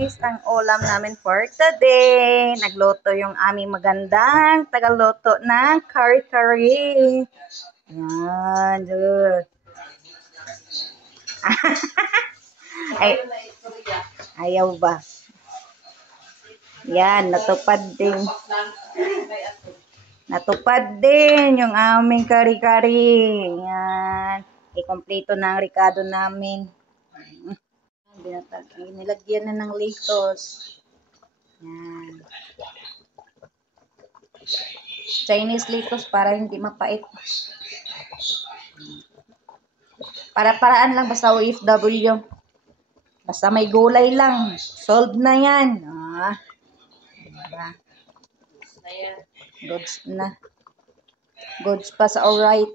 guys, ang ulam namin for today. Nagluto yung aming magandang tagaluto ng kari-kari. Ayan, dude. Ay, ayaw ba? Yan, natupad din. Natupad din yung aming kari-kari. Yan. Ikompleto na ang ricado namin. Nilagyan na ng lettuce. Yan. Chinese lettuce para hindi mapait. Para-paraan lang basta OFW. Basta may gulay lang. Solved na yan. Diba? Goods na. Goods pa sa alright.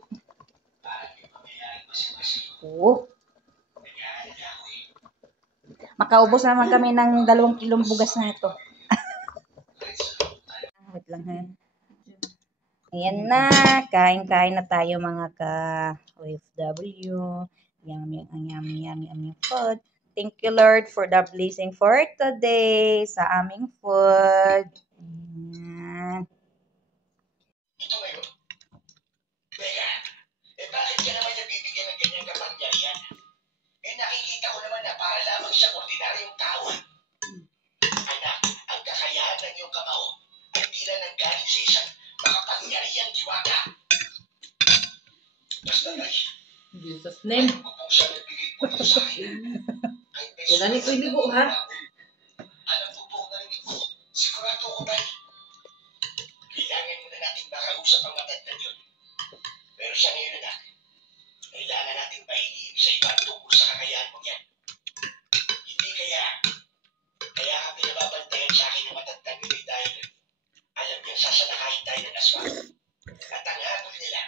Oh. Makaubos naman kami ng 2 kilong bugas na ito. Wait lang ha. Ayan na. Kain-kain na tayo mga ka-OFW. Yummy food. Thank you Lord for the blessing for today sa aming food. Ayan. Ito ngayon? Teka, bakit ka naman niya bibigyan ng ganyang kapangyarihan? Nakikita ko naman na para lamang siyang ordinaryong tao. Anak, ang kakayahan ng iyong kamao ay tila nang galing sa isang makapangyarihang diwata. Basta ay, Jesus name. ayaw ko pong siya nagbigay po ito sa akin. Wala ni ko iligo ha? Alam ko po narinig ko. Sigurado ko tayo. Kailangan muna natin makausap ang matandang yun. Pero siya ngayon anak, kailangan natin pahinihim sa iba tungkol sa kakayahan mo yan. Hindi kaya ka pinababantayan sa akin ng matandang yun dahil alam niyang sasalakayin tayo ng aswang. At ang habol nila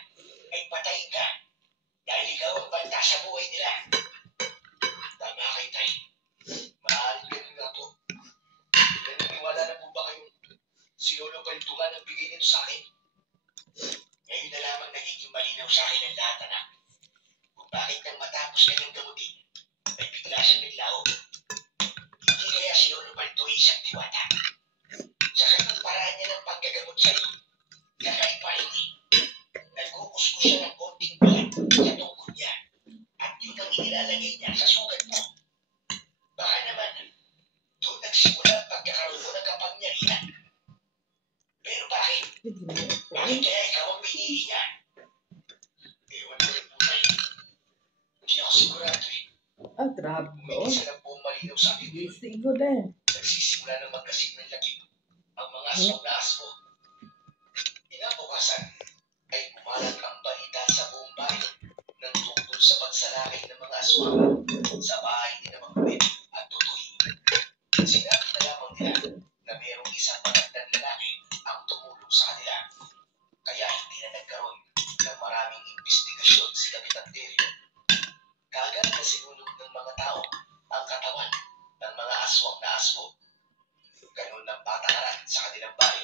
ay patayin ka dahil ikaw ang banta sa buhay nila. Tama kay Tay. Maaaring ganun nga po. Naniniwala na po ba kayong si Lolo Baltungan ang bigay nito sa akin? Ngayon na lamang nagiging malinaw sa akin ang lahat, anak. Kung bakit nang matapos kanyang gamutin, ay bigla siyang naglaho. Hindi kaya si Lolo Balto ay isang diwata. Sa kanyang paraan niya ng panggagamot sa iyo, kakaiba hindi. Nagkukuskus siya ng konting bigat sa tungkol niya. At yun ang inilalagay niya sa sugat mo. Baka naman, doon nagsimula ang pagkakaroon mo ng kapangyarihan. Pero bakit? Bakit kaya ikaw ang pinili niya? Ewan ko rin po tayo. Hindi ako sigurado eh. Ah, grabe. Minsan lang po malinaw sa akin. Sigo din. Nagsisimula ng magkasing ng laki ang mga aswang na asmo. Inabukasan ay kumalat ang balita sa buong bayan ng tungkol sa pagsalakay ng mga aswang sa bahay ni na Magbet at Tutoy. Sinabi na lamang nila na mayroong isang matandang lalaki ang tumulong sa kanila. Kaya hindi na nagkaroon ng maraming investigasyon si Kapitan Terry. Kagad na sinulog ng mga tao ang katawan ng mga aswang na asmo. Ganun ang patakaran sa kanilang bayan.